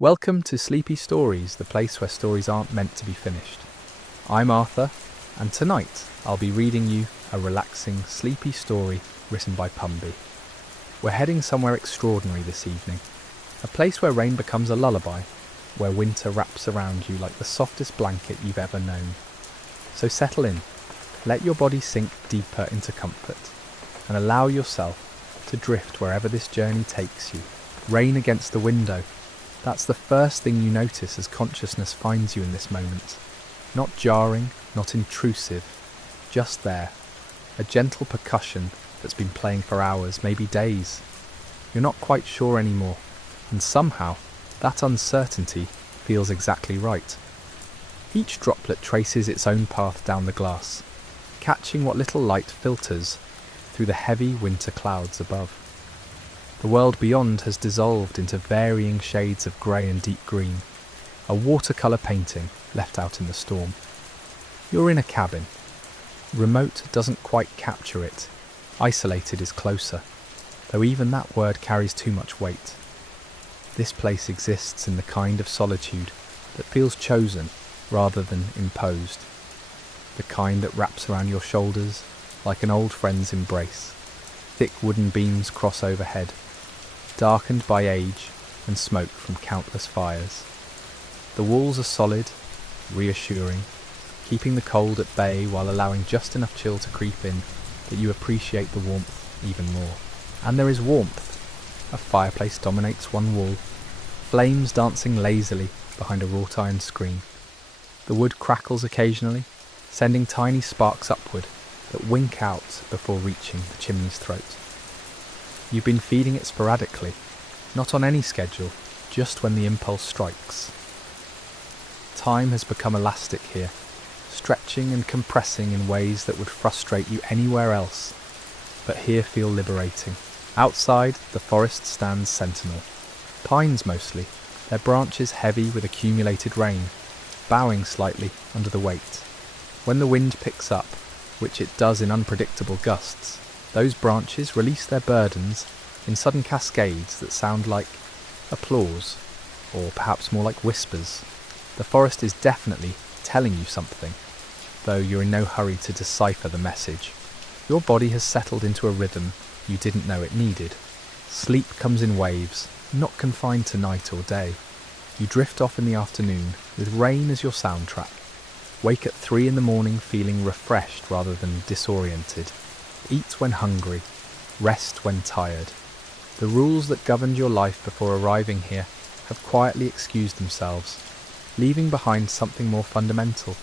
Welcome to Sleepy Stories, the place where stories aren't meant to be finished. I'm Arthur, and tonight I'll be reading you a relaxing, sleepy story written by Pumby. We're heading somewhere extraordinary this evening, a place where rain becomes a lullaby, where winter wraps around you like the softest blanket you've ever known. So settle in, let your body sink deeper into comfort, and allow yourself to drift wherever this journey takes you. Rain against the window. That's the first thing you notice as consciousness finds you in this moment. Not jarring, not intrusive, just there. A gentle percussion that's been playing for hours, maybe days. You're not quite sure anymore, and somehow that uncertainty feels exactly right. Each droplet traces its own path down the glass, catching what little light filters through the heavy winter clouds above. The world beyond has dissolved into varying shades of grey and deep green, a watercolour painting left out in the storm. You're in a cabin. Remote doesn't quite capture it. Isolated is closer, though even that word carries too much weight. This place exists in the kind of solitude that feels chosen rather than imposed, the kind that wraps around your shoulders like an old friend's embrace. Thick wooden beams cross overhead, darkened by age and smoke from countless fires. The walls are solid, reassuring, keeping the cold at bay while allowing just enough chill to creep in that you appreciate the warmth even more. And there is warmth. A fireplace dominates one wall, flames dancing lazily behind a wrought iron screen. The wood crackles occasionally, sending tiny sparks upward that wink out before reaching the chimney's throat. You've been feeding it sporadically, not on any schedule, just when the impulse strikes. Time has become elastic here, stretching and compressing in ways that would frustrate you anywhere else, but here feel liberating. Outside, the forest stands sentinel. Pines mostly, their branches heavy with accumulated rain, bowing slightly under the weight. When the wind picks up, which it does in unpredictable gusts, those branches release their burdens in sudden cascades that sound like applause, or perhaps more like whispers. The forest is definitely telling you something, though you're in no hurry to decipher the message. Your body has settled into a rhythm you didn't know it needed. Sleep comes in waves, not confined to night or day. You drift off in the afternoon with rain as your soundtrack. Wake at 3 a.m. feeling refreshed rather than disoriented. Eat when hungry, rest when tired. The rules that governed your life before arriving here have quietly excused themselves, leaving behind something more fundamental.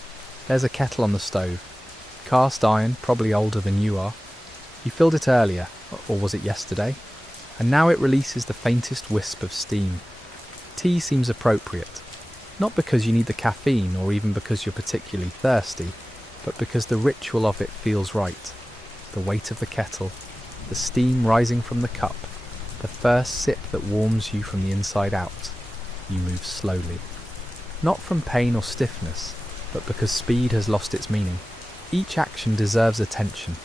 There's a kettle on the stove. Cast iron, probably older than you are. You filled it earlier, or was it yesterday? And now it releases the faintest wisp of steam. Tea seems appropriate, not because you need the caffeine or even because you're particularly thirsty, but because the ritual of it feels right. The weight of the kettle, the steam rising from the cup, the first sip that warms you from the inside out. You move slowly. Not from pain or stiffness, but because speed has lost its meaning. Each action deserves attention.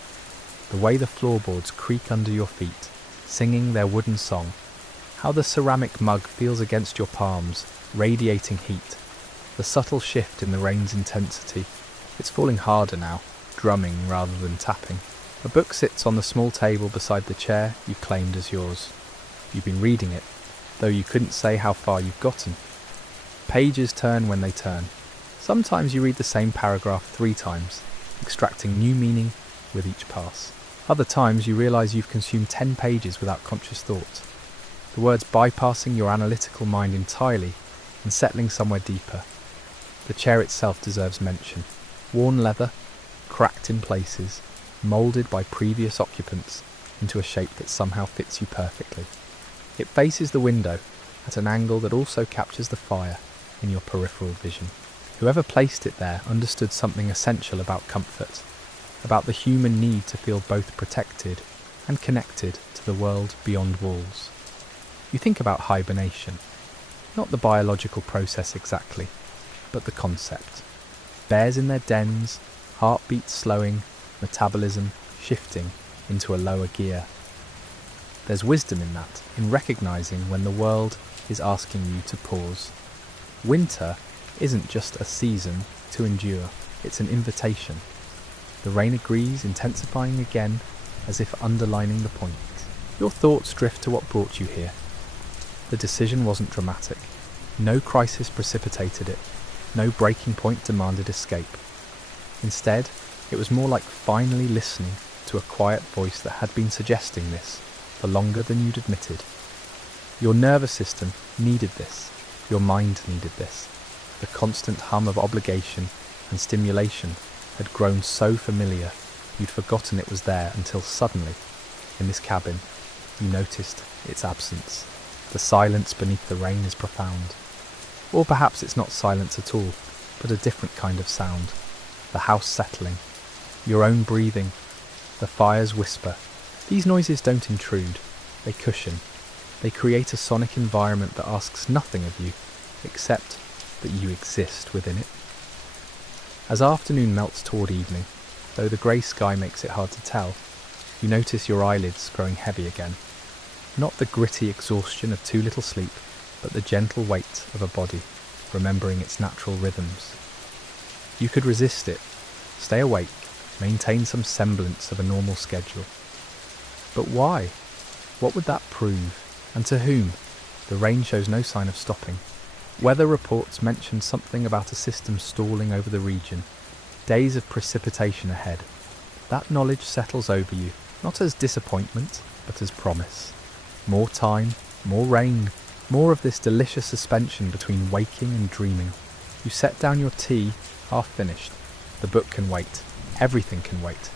The way the floorboards creak under your feet, singing their wooden song. How the ceramic mug feels against your palms, radiating heat. The subtle shift in the rain's intensity. It's falling harder now, drumming rather than tapping. A book sits on the small table beside the chair you claimed as yours. You've been reading it, though you couldn't say how far you've gotten. Pages turn when they turn. Sometimes you read the same paragraph 3 times, extracting new meaning with each pass. Other times you realise you've consumed 10 pages without conscious thought. The words bypassing your analytical mind entirely and settling somewhere deeper. The chair itself deserves mention. Worn leather, cracked in places, moulded by previous occupants into a shape that somehow fits you perfectly. It faces the window at an angle that also captures the fire in your peripheral vision. Whoever placed it there understood something essential about comfort, about the human need to feel both protected and connected to the world beyond walls. You think about hibernation, not the biological process exactly, but the concept. Bears in their dens, heartbeats slowing, metabolism shifting into a lower gear. There's wisdom in that, in recognising when the world is asking you to pause. Winter isn't just a season to endure, it's an invitation. The rain agrees, intensifying again, as if underlining the point. Your thoughts drift to what brought you here. The decision wasn't dramatic. No crisis precipitated it. No breaking point demanded escape. Instead, it was more like finally listening to a quiet voice that had been suggesting this for longer than you'd admitted. Your nervous system needed this. Your mind needed this. The constant hum of obligation and stimulation had grown so familiar you'd forgotten it was there until suddenly, in this cabin, you noticed its absence. The silence beneath the rain is profound. Or perhaps it's not silence at all, but a different kind of sound. The house settling, your own breathing, the fire's whisper. These noises don't intrude, they cushion. They create a sonic environment that asks nothing of you, except that you exist within it. As afternoon melts toward evening, though the grey sky makes it hard to tell, you notice your eyelids growing heavy again. Not the gritty exhaustion of too little sleep, but the gentle weight of a body, remembering its natural rhythms. You could resist it, stay awake, maintain some semblance of a normal schedule. But why? What would that prove? And to whom? The rain shows no sign of stopping. Weather reports mention something about a system stalling over the region. Days of precipitation ahead. That knowledge settles over you, not as disappointment, but as promise. More time, more rain, more of this delicious suspension between waking and dreaming. You set down your tea, half finished. The book can wait. Everything can wait.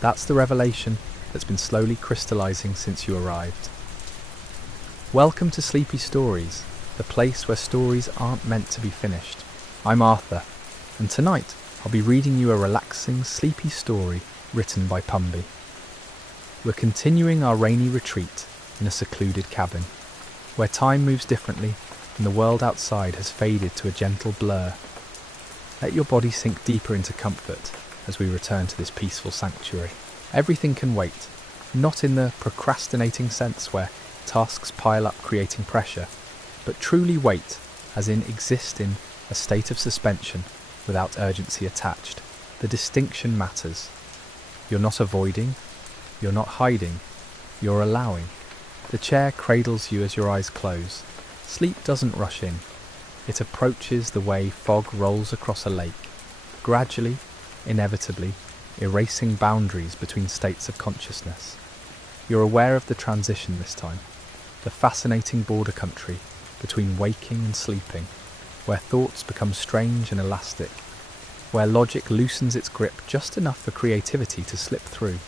That's the revelation that's been slowly crystallizing since you arrived. Welcome to Sleepy Stories, the place where stories aren't meant to be finished. I'm Arthur, and tonight I'll be reading you a relaxing, sleepy story written by Pumby. We're continuing our rainy retreat in a secluded cabin, where time moves differently and the world outside has faded to a gentle blur. Let your body sink deeper into comfort as we return to this peaceful sanctuary. Everything can wait, not in the procrastinating sense where tasks pile up creating pressure, but truly wait, as in exist in a state of suspension without urgency attached. The distinction matters. You're not avoiding, you're not hiding, you're allowing. The chair cradles you as your eyes close. Sleep doesn't rush in. It approaches the way fog rolls across a lake, gradually, inevitably, erasing boundaries between states of consciousness. You're aware of the transition this time, the fascinating border country between waking and sleeping, where thoughts become strange and elastic, where logic loosens its grip just enough for creativity to slip through.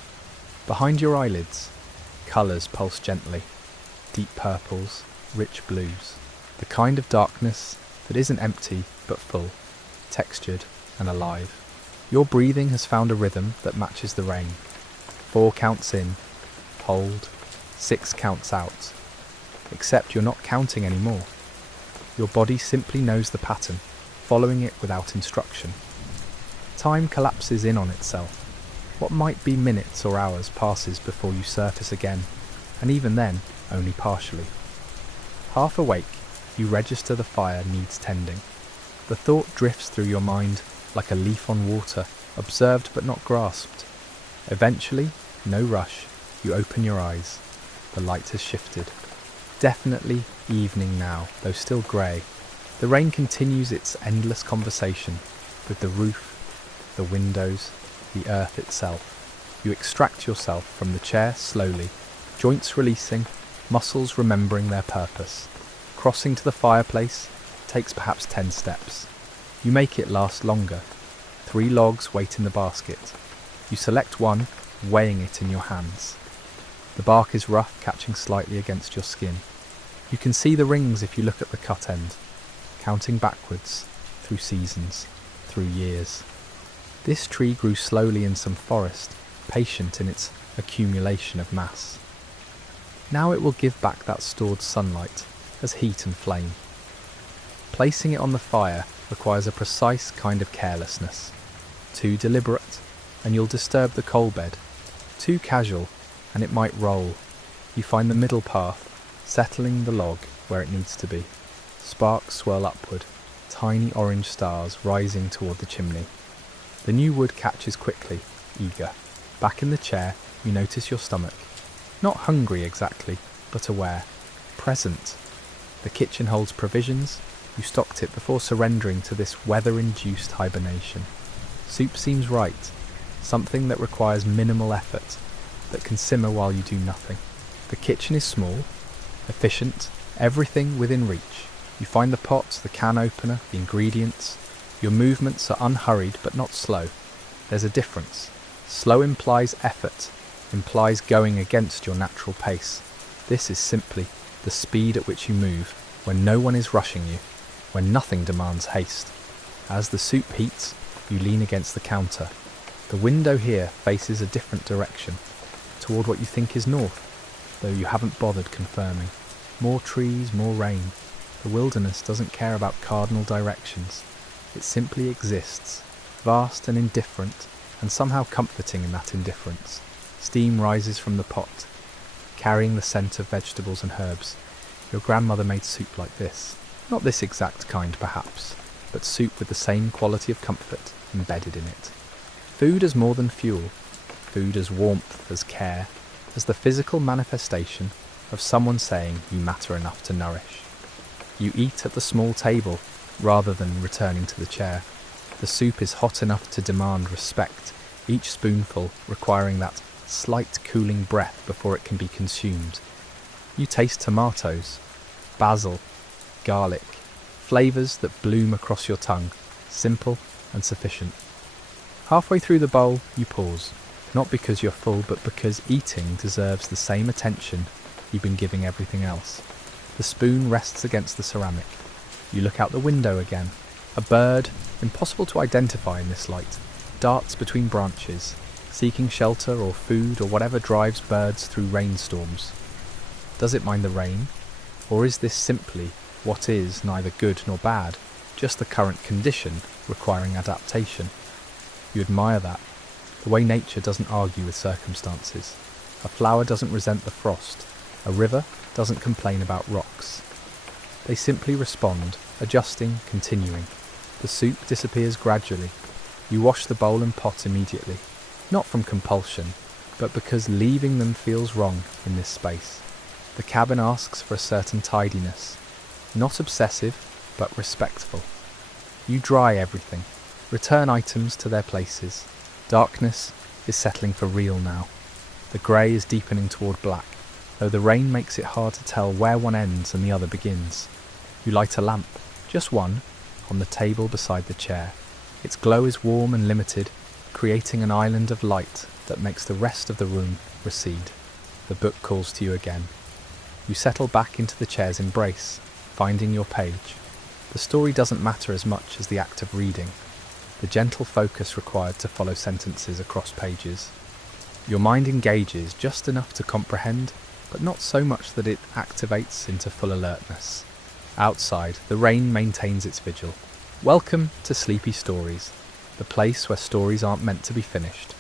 Behind your eyelids, colours pulse gently, deep purples, rich blues, the kind of darkness that isn't empty but full, textured and alive. Your breathing has found a rhythm that matches the rain. 4 counts in, hold, 6 counts out. Except you're not counting anymore. Your body simply knows the pattern, following it without instruction. Time collapses in on itself. What might be minutes or hours passes before you surface again, and even then, only partially. Half awake, you register the fire needs tending. The thought drifts through your mind like a leaf on water, observed but not grasped. Eventually, no rush, you open your eyes. The light has shifted. Definitely evening now, though still grey. The rain continues its endless conversation with the roof, the windows, the earth itself. You extract yourself from the chair slowly, joints releasing, muscles remembering their purpose. Crossing to the fireplace takes perhaps 10 steps. You make it last longer. 3 logs wait in the basket. You select one, weighing it in your hands. The bark is rough, catching slightly against your skin. You can see the rings if you look at the cut end, counting backwards, through seasons, through years. This tree grew slowly in some forest, patient in its accumulation of mass. Now it will give back that stored sunlight as heat and flame. Placing it on the fire requires a precise kind of carelessness. Too deliberate, and you'll disturb the coal bed. Too casual, and it might roll. You find the middle path, settling the log where it needs to be. Sparks swirl upward, tiny orange stars rising toward the chimney. The new wood catches quickly, eager. Back in the chair, you notice your stomach. Not hungry exactly, but aware. Present. The kitchen holds provisions. You stocked it before surrendering to this weather-induced hibernation. Soup seems right. Something that requires minimal effort, that can simmer while you do nothing. The kitchen is small, efficient, everything within reach. You find the pot, the can opener, the ingredients. Your movements are unhurried but not slow. There's a difference. Slow implies effort, implies going against your natural pace. This is simply the speed at which you move, when no one is rushing you, when nothing demands haste. As the soup heats, you lean against the counter. The window here faces a different direction, toward what you think is north, though you haven't bothered confirming. More trees, more rain. The wilderness doesn't care about cardinal directions. It simply exists, vast and indifferent, and somehow comforting in that indifference. Steam rises from the pot, carrying the scent of vegetables and herbs. Your grandmother made soup like this. Not this exact kind, perhaps, but soup with the same quality of comfort embedded in it. Food as more than fuel, food as warmth, as care, as the physical manifestation of someone saying you matter enough to nourish. You eat at the small table rather than returning to the chair. The soup is hot enough to demand respect, each spoonful requiring that slight cooling breath before it can be consumed. You taste tomatoes, basil, garlic, flavours that bloom across your tongue, simple and sufficient. Halfway through the bowl, you pause, not because you're full, but because eating deserves the same attention you've been giving everything else. The spoon rests against the ceramic. You look out the window again. A bird, impossible to identify in this light, darts between branches, seeking shelter or food or whatever drives birds through rainstorms. Does it mind the rain? Or is this simply what is neither good nor bad, just the current condition requiring adaptation? You admire that, the way nature doesn't argue with circumstances. A flower doesn't resent the frost. A river doesn't complain about rocks. They simply respond, adjusting, continuing. The soup disappears gradually. You wash the bowl and pot immediately, not from compulsion, but because leaving them feels wrong in this space. The cabin asks for a certain tidiness, not obsessive, but respectful. You dry everything, return items to their places. Darkness is settling for real now. The grey is deepening toward black, though the rain makes it hard to tell where one ends and the other begins. You light a lamp, just one, on the table beside the chair. Its glow is warm and limited, creating an island of light that makes the rest of the room recede. The book calls to you again. You settle back into the chair's embrace, finding your page. The story doesn't matter as much as the act of reading, the gentle focus required to follow sentences across pages. Your mind engages just enough to comprehend, but not so much that it activates into full alertness. Outside, the rain maintains its vigil. Welcome to Sleepy Stories, the place where stories aren't meant to be finished.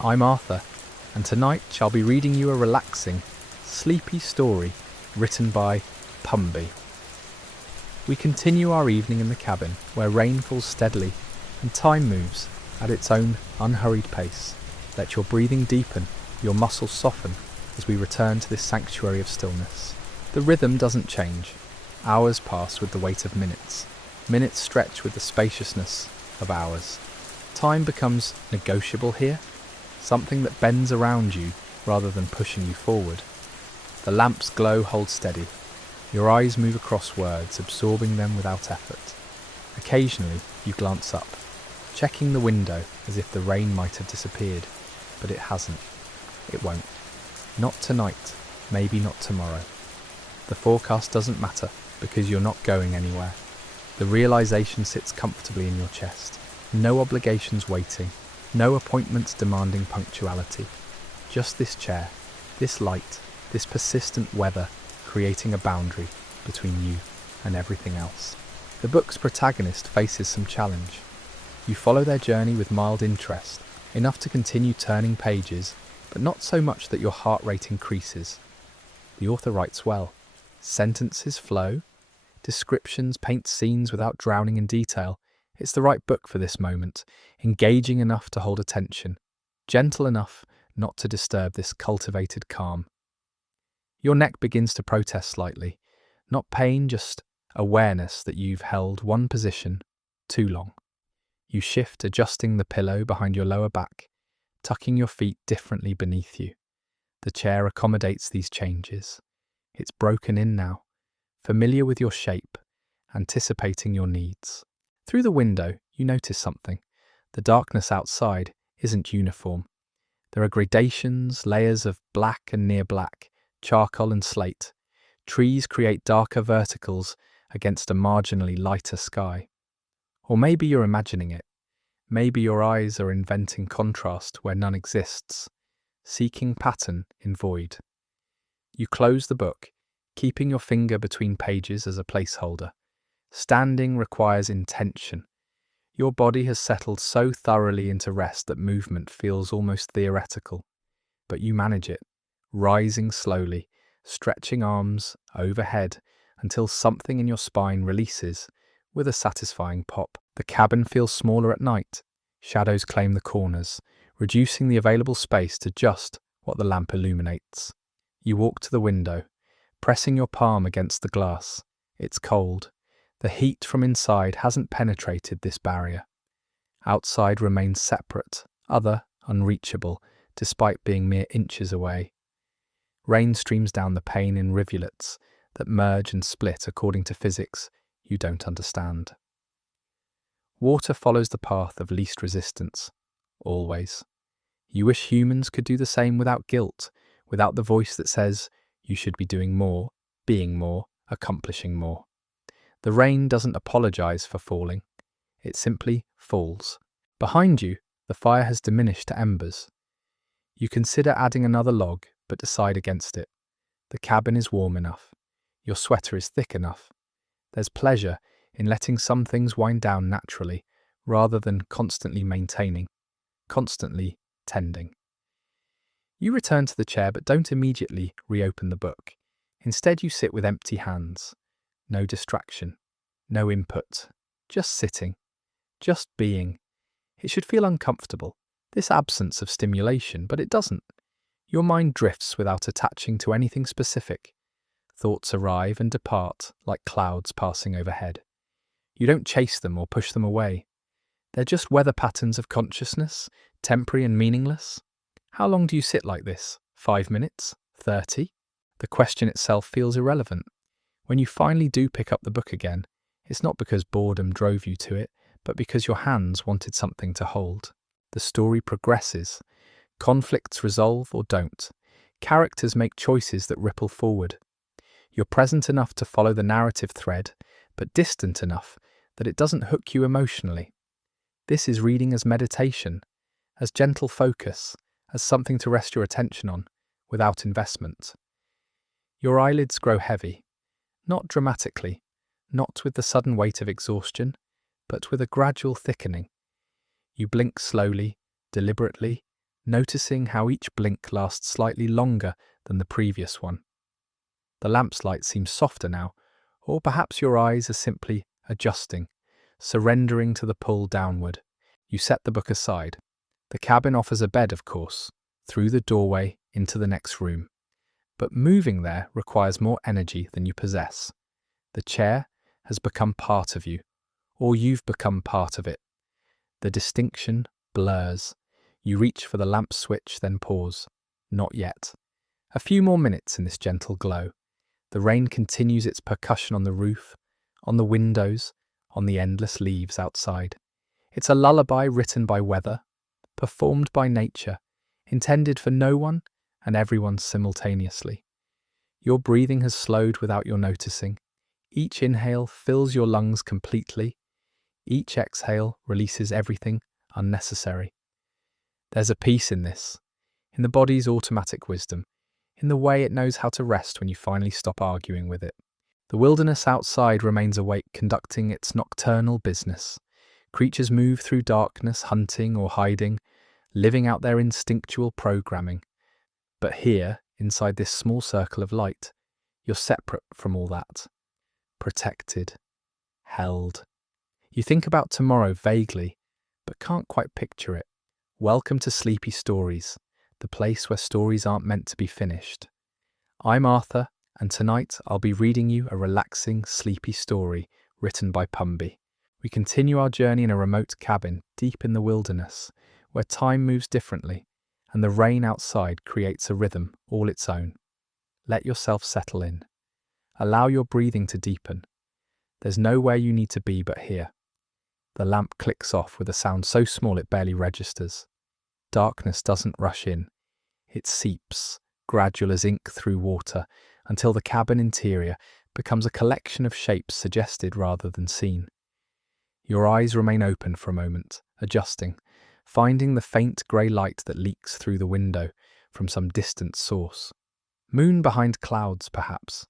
I'm Arthur, and tonight shall be reading you a relaxing, sleepy story written by Pumby. We continue our evening in the cabin, where rain falls steadily and time moves at its own unhurried pace. Let your breathing deepen, your muscles soften as we return to this sanctuary of stillness. The rhythm doesn't change. Hours pass with the weight of minutes. Minutes stretch with the spaciousness of hours. Time becomes negotiable here, something that bends around you rather than pushing you forward. The lamp's glow holds steady. Your eyes move across words, absorbing them without effort. Occasionally, you glance up, checking the window as if the rain might have disappeared, but it hasn't. It won't. Not tonight, maybe not tomorrow. The forecast doesn't matter because you're not going anywhere. The realization sits comfortably in your chest. No obligations waiting, no appointments demanding punctuality. Just this chair, this light, this persistent weather creating a boundary between you and everything else. The book's protagonist faces some challenge. You follow their journey with mild interest, enough to continue turning pages, but not so much that your heart rate increases. The author writes well, Sentences flow, descriptions paint scenes without drowning in detail. It's the right book for this moment, engaging enough to hold attention, gentle enough not to disturb this cultivated calm. Your neck begins to protest slightly, not pain, just awareness that you've held one position too long. You shift, adjusting the pillow behind your lower back, tucking your feet differently beneath you. The chair accommodates these changes. It's broken in now, familiar with your shape, anticipating your needs. Through the window, you notice something. The darkness outside isn't uniform. There are gradations, layers of black and near black, charcoal and slate. Trees create darker verticals against a marginally lighter sky. Or maybe you're imagining it. Maybe your eyes are inventing contrast where none exists, seeking pattern in void. You close the book, keeping your finger between pages as a placeholder. Standing requires intention. Your body has settled so thoroughly into rest that movement feels almost theoretical. But you manage it, rising slowly, stretching arms overhead until something in your spine releases with a satisfying pop. The cabin feels smaller at night. Shadows claim the corners, reducing the available space to just what the lamp illuminates. You walk to the window, pressing your palm against the glass. It's cold. The heat from inside hasn't penetrated this barrier. Outside remains separate, other, unreachable, despite being mere inches away. Rain streams down the pane in rivulets that merge and split according to physics you don't understand. Water follows the path of least resistance, always. You wish humans could do the same without guilt, without the voice that says you should be doing more, being more, accomplishing more. The rain doesn't apologize for falling. It simply falls. Behind you, the fire has diminished to embers. You consider adding another log, but decide against it. The cabin is warm enough. Your sweater is thick enough. There's pleasure in letting some things wind down naturally, rather than constantly maintaining, constantly tending. You return to the chair, but don't immediately reopen the book. Instead, you sit with empty hands. No distraction, no input, just sitting, just being. It should feel uncomfortable, this absence of stimulation, but it doesn't. Your mind drifts without attaching to anything specific. Thoughts arrive and depart like clouds passing overhead. You don't chase them or push them away. They're just weather patterns of consciousness, temporary and meaningless. How long do you sit like this? 5 minutes? 30? The question itself feels irrelevant. When you finally do pick up the book again, it's not because boredom drove you to it, but because your hands wanted something to hold. The story progresses. Conflicts resolve or don't. Characters make choices that ripple forward. You're present enough to follow the narrative thread, but distant enough that it doesn't hook you emotionally. This is reading as meditation, as gentle focus, as something to rest your attention on, without investment. Your eyelids grow heavy, not dramatically, not with the sudden weight of exhaustion, but with a gradual thickening. You blink slowly, deliberately, noticing how each blink lasts slightly longer than the previous one. The lamp's light seems softer now, or perhaps your eyes are simply adjusting, surrendering to the pull downward. You set the book aside. The cabin offers a bed, of course, through the doorway into the next room. But moving there requires more energy than you possess. The chair has become part of you, or you've become part of it. The distinction blurs. You reach for the lamp switch, then pause. Not yet. A few more minutes in this gentle glow. The rain continues its percussion on the roof, on the windows, on the endless leaves outside. It's a lullaby written by weather, performed by nature, intended for no one and everyone simultaneously. Your breathing has slowed without your noticing. Each inhale fills your lungs completely. Each exhale releases everything unnecessary. There's a peace in this, in the body's automatic wisdom, in the way it knows how to rest when you finally stop arguing with it. The wilderness outside remains awake, conducting its nocturnal business. Creatures move through darkness, hunting or hiding, living out their instinctual programming. But here, inside this small circle of light, You're separate from all that. Protected. Held. You think about tomorrow vaguely, but can't quite picture it. Welcome to Sleepy Stories, the place where stories aren't meant to be finished. I'm Arthur, and tonight I'll be reading you a relaxing, sleepy story written by Pumby. We continue our journey in a remote cabin deep in the wilderness, where time moves differently, and the rain outside creates a rhythm all its own. Let yourself settle in. Allow your breathing to deepen. There's nowhere you need to be but here. The lamp clicks off with a sound so small it barely registers. Darkness doesn't rush in. It seeps, gradual as ink through water, until the cabin interior becomes a collection of shapes suggested rather than seen. Your eyes remain open for a moment, adjusting, finding the faint grey light that leaks through the window from some distant source. Moon behind clouds, perhaps,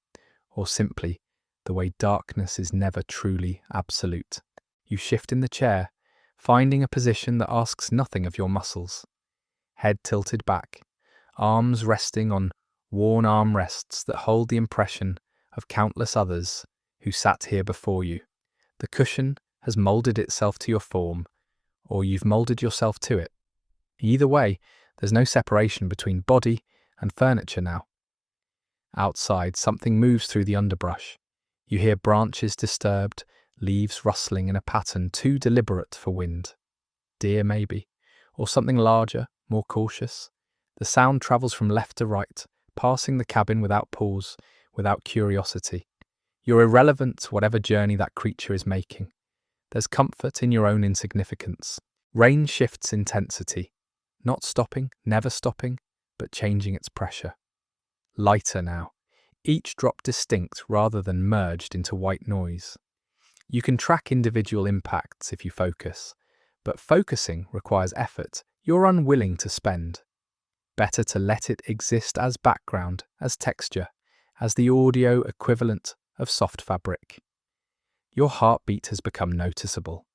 or simply the way darkness is never truly absolute. You shift in the chair, finding a position that asks nothing of your muscles. Head tilted back, arms resting on worn armrests that hold the impression of countless others who sat here before you. The cushion has moulded itself to your form, or you've moulded yourself to it. Either way, there's no separation between body and furniture now. Outside, something moves through the underbrush. You hear branches disturbed, leaves rustling in a pattern too deliberate for wind. Deer, maybe, or something larger, more cautious. The sound travels from left to right, passing the cabin without pause, without curiosity. You're irrelevant to whatever journey that creature is making. There's comfort in your own insignificance. Rain shifts intensity, not stopping, never stopping, but changing its pressure. Lighter now, each drop distinct rather than merged into white noise. You can track individual impacts if you focus, but focusing requires effort you're unwilling to spend. Better to let it exist as background, as texture, as the audio equivalent of soft fabric. Your heartbeat has become noticeable.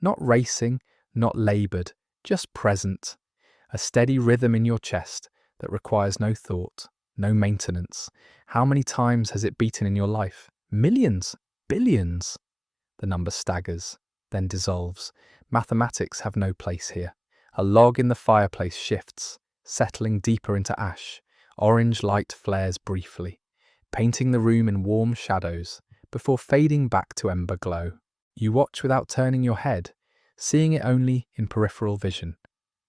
Not racing, not laboured, just present. A steady rhythm in your chest that requires no thought, no maintenance. How many times has it beaten in your life? Millions? Billions? The number staggers, then dissolves. Mathematics have no place here. A log in the fireplace shifts, settling deeper into ash. Orange light flares briefly, painting the room in warm shadows before fading back to ember glow. You watch without turning your head, seeing it only in peripheral vision.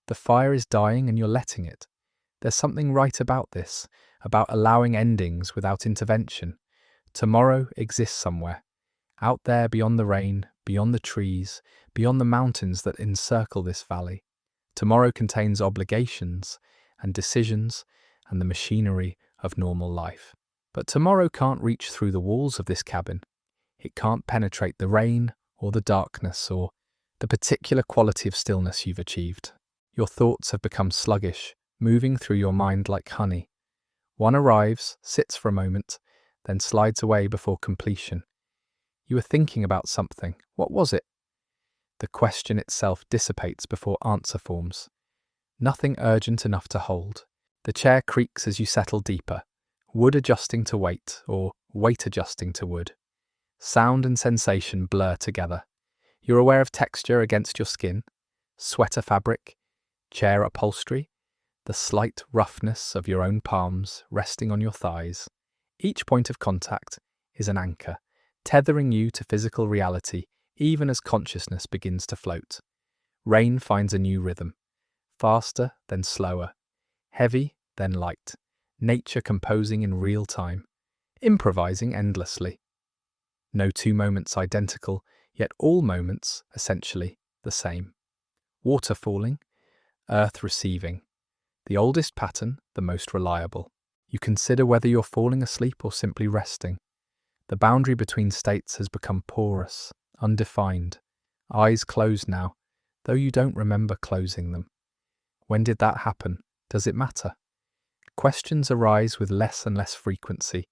The fire is dying and you're letting it. There's something right about this, about allowing endings without intervention. Tomorrow exists somewhere, out there beyond the rain, beyond the trees, beyond the mountains that encircle this valley. Tomorrow contains obligations and decisions and the machinery of normal life. But tomorrow can't reach through the walls of this cabin. It can't penetrate the rain or the darkness or the particular quality of stillness you've achieved. Your thoughts have become sluggish, moving through your mind like honey. One arrives, sits for a moment, then slides away before completion. You were thinking about something. What was it? The question itself dissipates before answer forms. Nothing urgent enough to hold. The chair creaks as you settle deeper, wood adjusting to weight, or weight adjusting to wood. Sound and sensation blur together. You're aware of texture against your skin, sweater fabric, chair upholstery, the slight roughness of your own palms resting on your thighs. Each point of contact is an anchor, tethering you to physical reality even as consciousness begins to float. Rain finds a new rhythm, faster then slower, heavy then light, nature composing in real time, improvising endlessly. No two moments identical, yet all moments, essentially, the same. Water falling, earth receiving. The oldest pattern, the most reliable. You consider whether you're falling asleep or simply resting. The boundary between states has become porous, undefined. Eyes closed now, though you don't remember closing them. When did that happen? Does it matter? Questions arise with less and less frequency,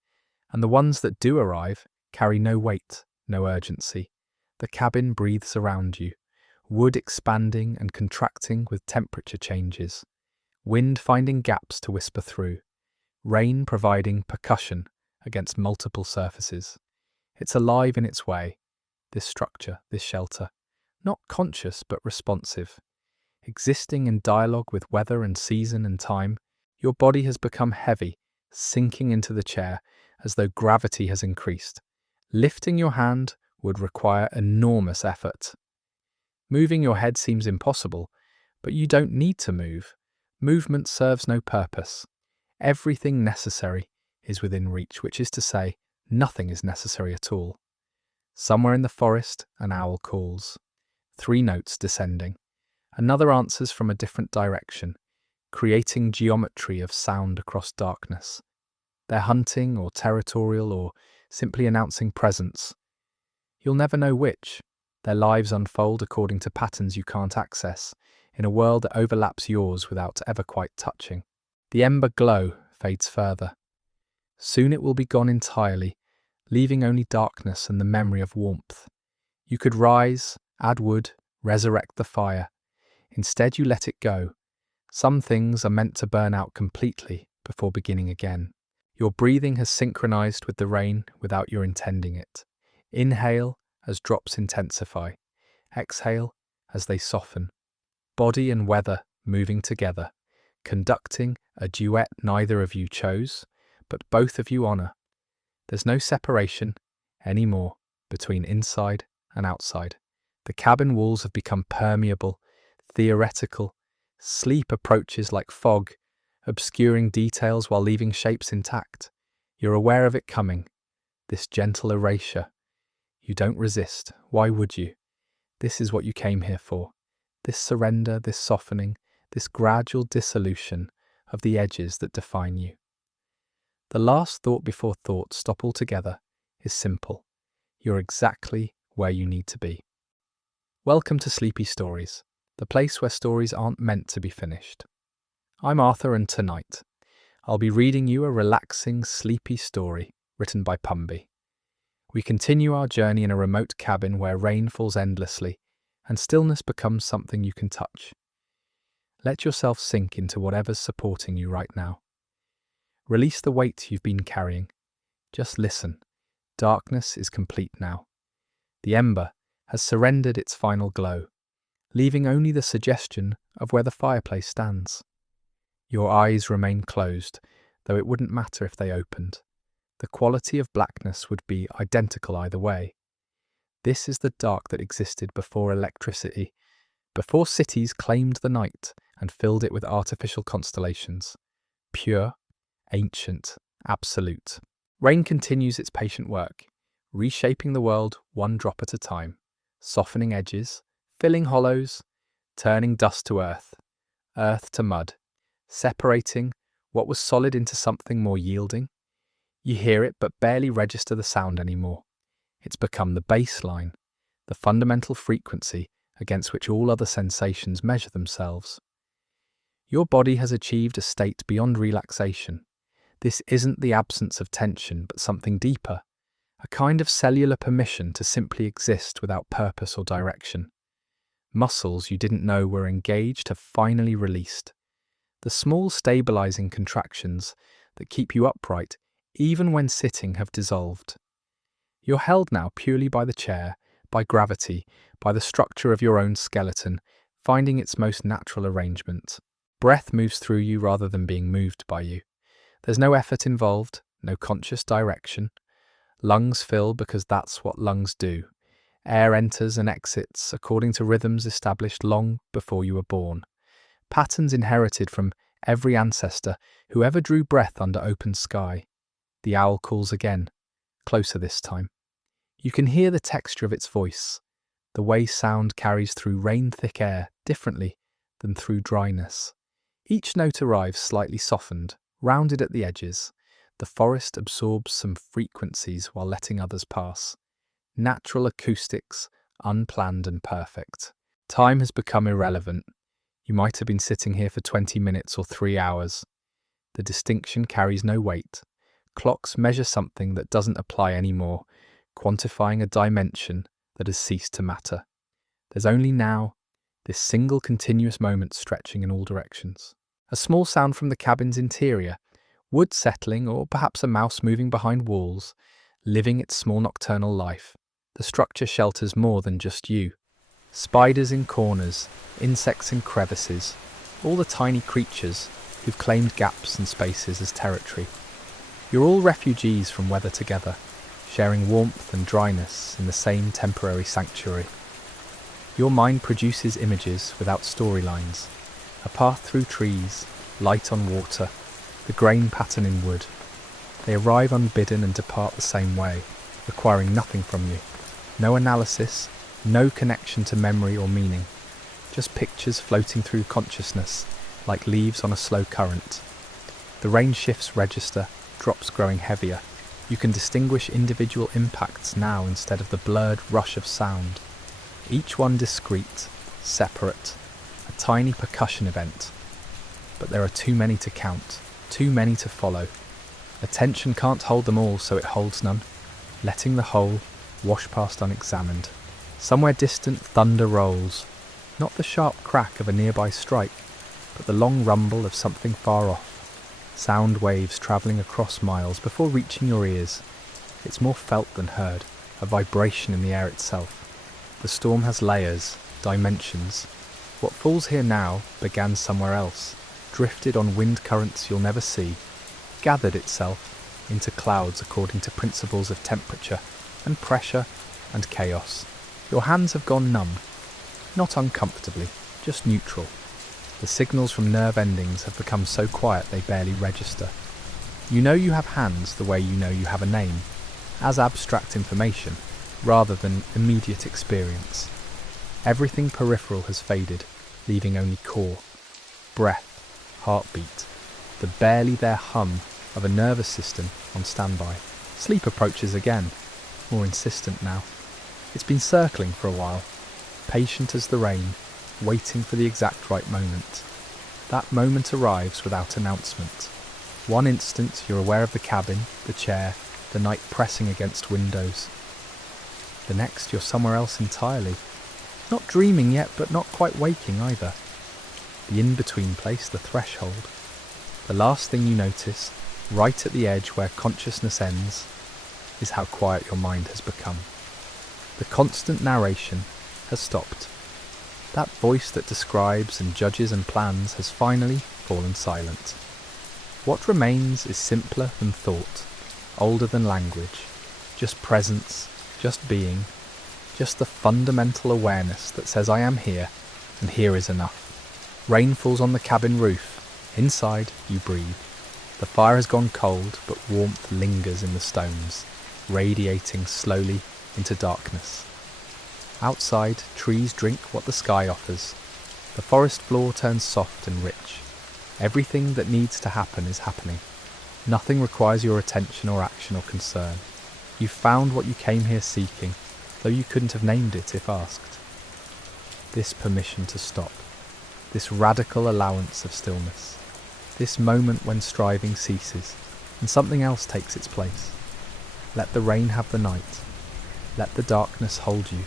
and the ones that do arrive carry no weight, no urgency. The cabin breathes around you, wood expanding and contracting with temperature changes, wind finding gaps to whisper through, rain providing percussion against multiple surfaces. It's alive in its way, this structure, this shelter, not conscious but responsive. Existing in dialogue with weather and season and time, your body has become heavy, sinking into the chair as though gravity has increased. Lifting your hand would require enormous effort. Moving your head seems impossible, but you don't need to move. Movement serves no purpose. Everything necessary is within reach, which is to say, nothing is necessary at all. Somewhere in the forest, an owl calls. 3 notes descending. Another answers from a different direction, creating geometry of sound across darkness. They're hunting or territorial or simply announcing presence. You'll never know which. Their lives unfold according to patterns you can't access, in a world that overlaps yours without ever quite touching. The ember glow fades further. Soon it will be gone entirely, leaving only darkness and the memory of warmth. You could rise, add wood, resurrect the fire. Instead you let it go. Some things are meant to burn out completely before beginning again. Your breathing has synchronized with the rain without your intending it. Inhale as drops intensify. Exhale as they soften. Body and weather moving together, conducting a duet neither of you chose, but both of you honor. There's no separation anymore between inside and outside. The cabin walls have become permeable, theoretical. Sleep approaches like fog, obscuring details while leaving shapes intact. You're aware of it coming, this gentle erasure. You don't resist. Why would you? This is what you came here for. This surrender, this softening, this gradual dissolution of the edges that define you. The last thought before thought stop altogether is simple. You're exactly where you need to be. Welcome to Sleepy Stories, the place where stories aren't meant to be finished. I'm Arthur, and tonight I'll be reading you a relaxing, sleepy story written by Pumby. We continue our journey in a remote cabin where rain falls endlessly and stillness becomes something you can touch. Let yourself sink into whatever's supporting you right now. Release the weight you've been carrying. Just listen. Darkness is complete now. The ember has surrendered its final glow, leaving only the suggestion of where the fireplace stands. Your eyes remain closed, though it wouldn't matter if they opened. The quality of blackness would be identical either way. This is the dark that existed before electricity, before cities claimed the night and filled it with artificial constellations. Pure, ancient, absolute. Rain continues its patient work, reshaping the world one drop at a time, softening edges, filling hollows, turning dust to earth, earth to mud, separating what was solid into something more yielding. You hear it but barely register the sound anymore. It's become the baseline, the fundamental frequency against which all other sensations measure themselves. Your body has achieved a state beyond relaxation. This isn't the absence of tension, but something deeper, a kind of cellular permission to simply exist without purpose or direction. Muscles you didn't know were engaged have finally released. The small stabilizing contractions that keep you upright even when sitting have dissolved. You're held now purely by the chair, by gravity, by the structure of your own skeleton, finding its most natural arrangement. Breath moves through you rather than being moved by you. There's no effort involved, no conscious direction. Lungs fill because that's what lungs do. Air enters and exits according to rhythms established long before you were born. Patterns inherited from every ancestor who ever drew breath under open sky. The owl calls again, closer this time. You can hear the texture of its voice, the way sound carries through rain-thick air differently than through dryness. Each note arrives slightly softened, rounded at the edges. The forest absorbs some frequencies while letting others pass. Natural acoustics, unplanned and perfect. Time has become irrelevant. You might have been sitting here for 20 minutes or 3 hours. The distinction carries no weight. Clocks measure something that doesn't apply anymore, quantifying a dimension that has ceased to matter. There's only now, this single continuous moment stretching in all directions. A small sound from the cabin's interior, Wood settling, or perhaps a mouse moving behind walls, living its small nocturnal life. The structure shelters more than just you. Spiders in corners, insects in crevices, all the tiny creatures who've claimed gaps and spaces as territory. You're all refugees from weather together, sharing warmth and dryness in the same temporary sanctuary. Your mind produces images without storylines, a path through trees, light on water, the grain pattern in wood. They arrive unbidden and depart the same way, requiring nothing from you. No analysis, no connection to memory or meaning, just pictures floating through consciousness like leaves on a slow current. The rain shifts register, drops growing heavier. You can distinguish individual impacts now instead of the blurred rush of sound. Each one discrete, separate, a tiny percussion event. But there are too many to count, too many to follow. Attention can't hold them all, so it holds none, letting the whole wash past unexamined. Somewhere distant thunder rolls, not the sharp crack of a nearby strike, but the long rumble of something far off. Sound waves travelling across miles before reaching your ears. It's more felt than heard, a vibration in the air itself. The storm has layers, dimensions. What falls here now began somewhere else, drifted on wind currents you'll never see, gathered itself into clouds according to principles of temperature and pressure and chaos. Your hands have gone numb, not uncomfortably, just neutral. The signals from nerve endings have become so quiet they barely register. You know you have hands the way you know you have a name, as abstract information, rather than immediate experience. Everything peripheral has faded, leaving only core, breath, heartbeat, the barely there hum of a nervous system on standby. Sleep approaches again, more insistent now. It's been circling for a while, patient as the rain, waiting for the exact right moment. That moment arrives without announcement. One instant you're aware of the cabin, the chair, the night pressing against windows. The next you're somewhere else entirely. Not dreaming yet, but not quite waking either. The in-between place, the threshold. The last thing you notice, right at the edge where consciousness ends, is how quiet your mind has become. The constant narration has stopped. That voice that describes and judges and plans has finally fallen silent. What remains is simpler than thought, older than language, just presence, just being, just the fundamental awareness that says I am here, and here is enough. Rain falls on the cabin roof. Inside, you breathe. The fire has gone cold, but warmth lingers in the stones, radiating slowly into darkness. Outside, trees drink what the sky offers. The forest floor turns soft and rich. Everything that needs to happen is happening. Nothing requires your attention or action or concern. You've found what you came here seeking, though you couldn't have named it if asked. This permission to stop. This radical allowance of stillness. This moment when striving ceases, and something else takes its place. Let the rain have the night. Let the darkness hold you.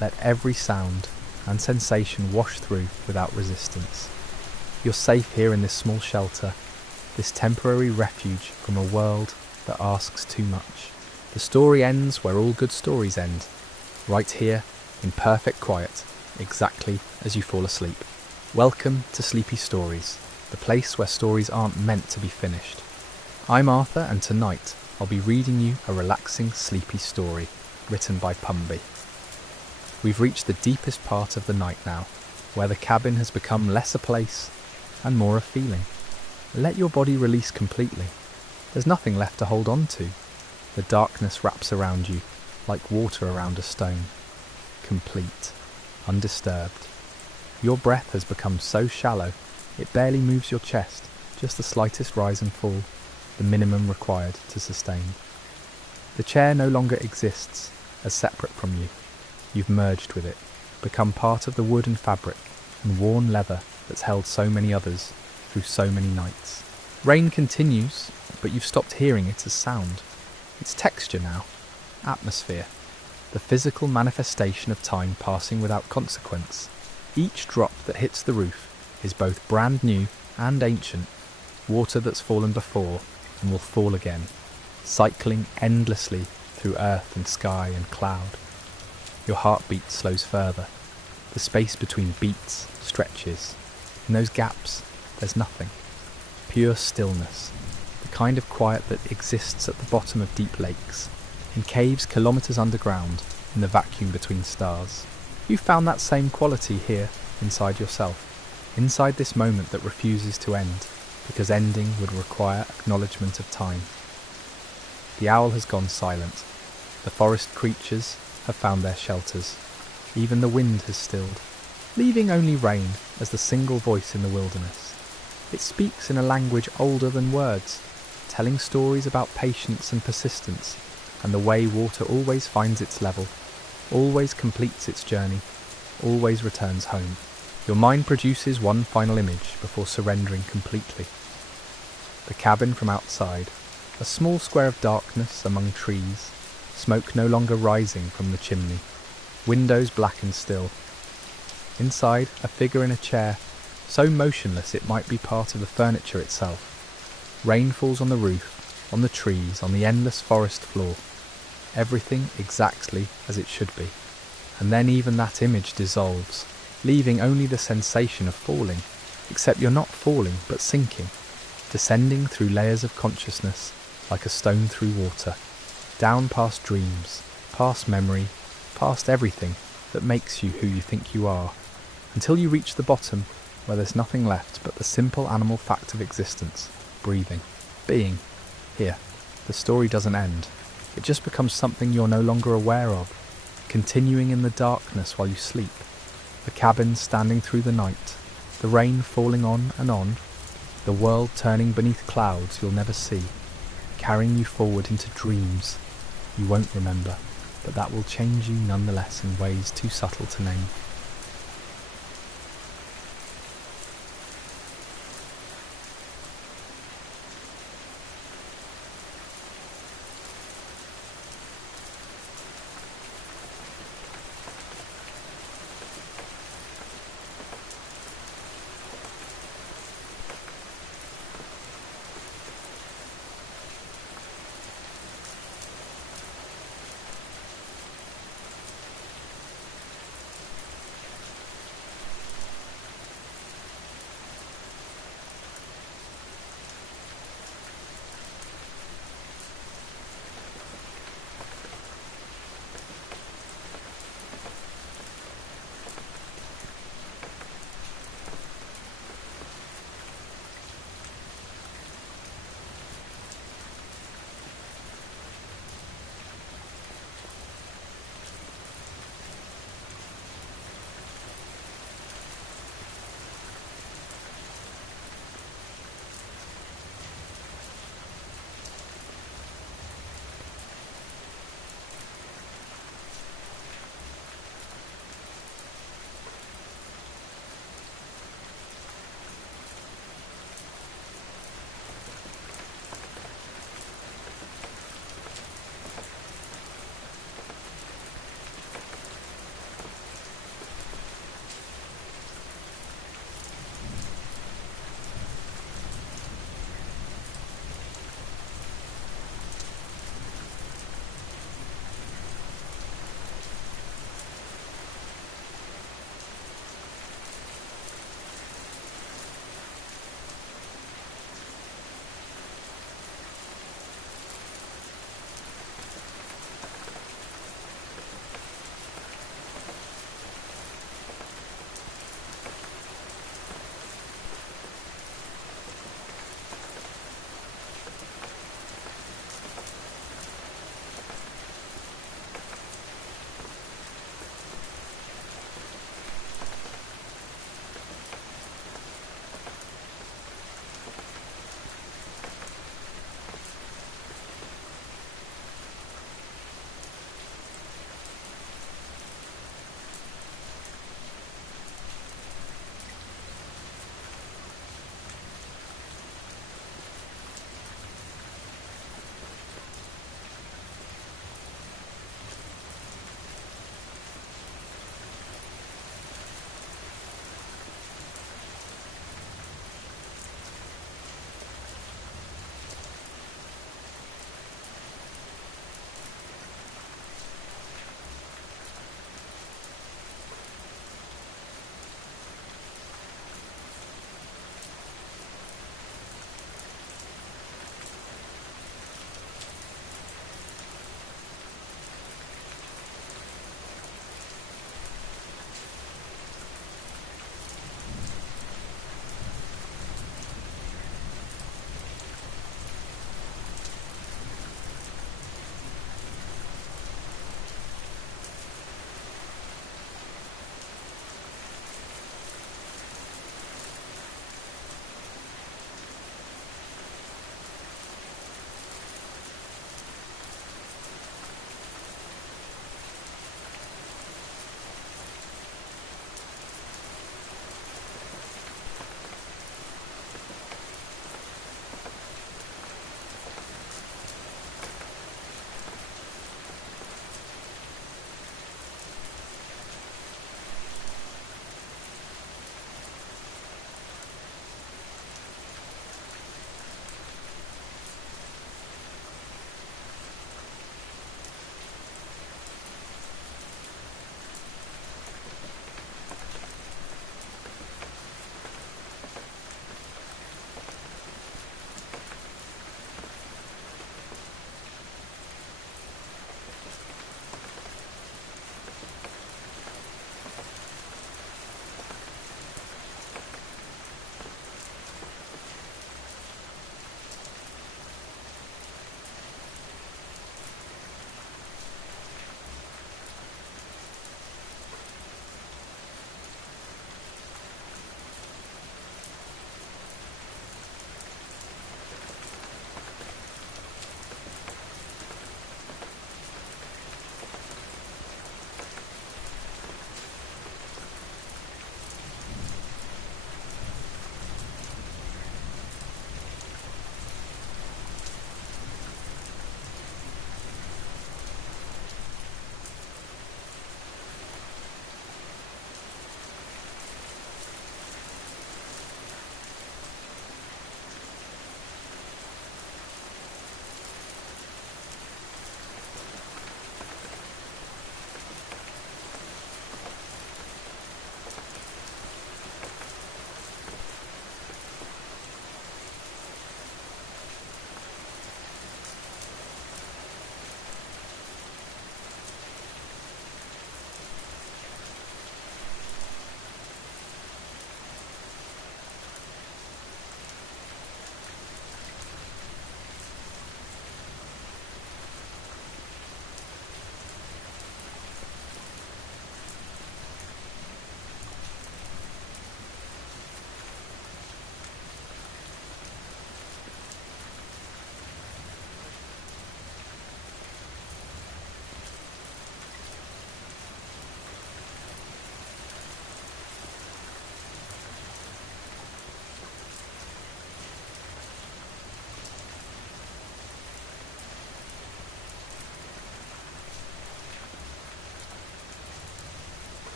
Let every sound and sensation wash through without resistance. You're safe here in this small shelter, this temporary refuge from a world that asks too much. The story ends where all good stories end, right here in perfect quiet, exactly as you fall asleep. Welcome to Sleepy Stories, the place where stories aren't meant to be finished. I'm Arthur, and tonight I'll be reading you a relaxing, sleepy story written by Pumby. We've reached the deepest part of the night now, where the cabin has become less a place and more a feeling. Let your body release completely. There's nothing left to hold on to. The darkness wraps around you, like water around a stone. Complete, undisturbed. Your breath has become so shallow, it barely moves your chest, just the slightest rise and fall, the minimum required to sustain. The chair no longer exists as separate from you. You've merged with it, become part of the wood and fabric and worn leather that's held so many others through so many nights. Rain continues, but you've stopped hearing it as sound. It's texture now, atmosphere, the physical manifestation of time passing without consequence. Each drop that hits the roof is both brand new and ancient, water that's fallen before and will fall again, cycling endlessly through earth and sky and cloud. Your heartbeat slows further. The space between beats stretches. In those gaps, there's nothing. Pure stillness. The kind of quiet that exists at the bottom of deep lakes, in caves kilometres underground, in the vacuum between stars. You found that same quality here, inside yourself, inside this moment that refuses to end, because ending would require acknowledgement of time. The owl has gone silent. The forest creatures have found their shelters. Even the wind has stilled, leaving only rain as the single voice in the wilderness. It speaks in a language older than words, telling stories about patience and persistence, and the way water always finds its level, always completes its journey, always returns home. Your mind produces one final image before surrendering completely. The cabin from outside, a small square of darkness among trees, smoke no longer rising from the chimney, windows black and still. Inside, a figure in a chair, so motionless it might be part of the furniture itself. Rain falls on the roof, on the trees, on the endless forest floor. Everything exactly as it should be. And then even that image dissolves, leaving only the sensation of falling, except you're not falling but sinking, descending through layers of consciousness like a stone through water, down past dreams, past memory, past everything that makes you who you think you are, until you reach the bottom where there's nothing left but the simple animal fact of existence, breathing, being. Here, the story doesn't end. It just becomes something you're no longer aware of, continuing in the darkness while you sleep, the cabin standing through the night, the rain falling on, the world turning beneath clouds you'll never see, carrying you forward into dreams you won't remember, but that will change you nonetheless in ways too subtle to name.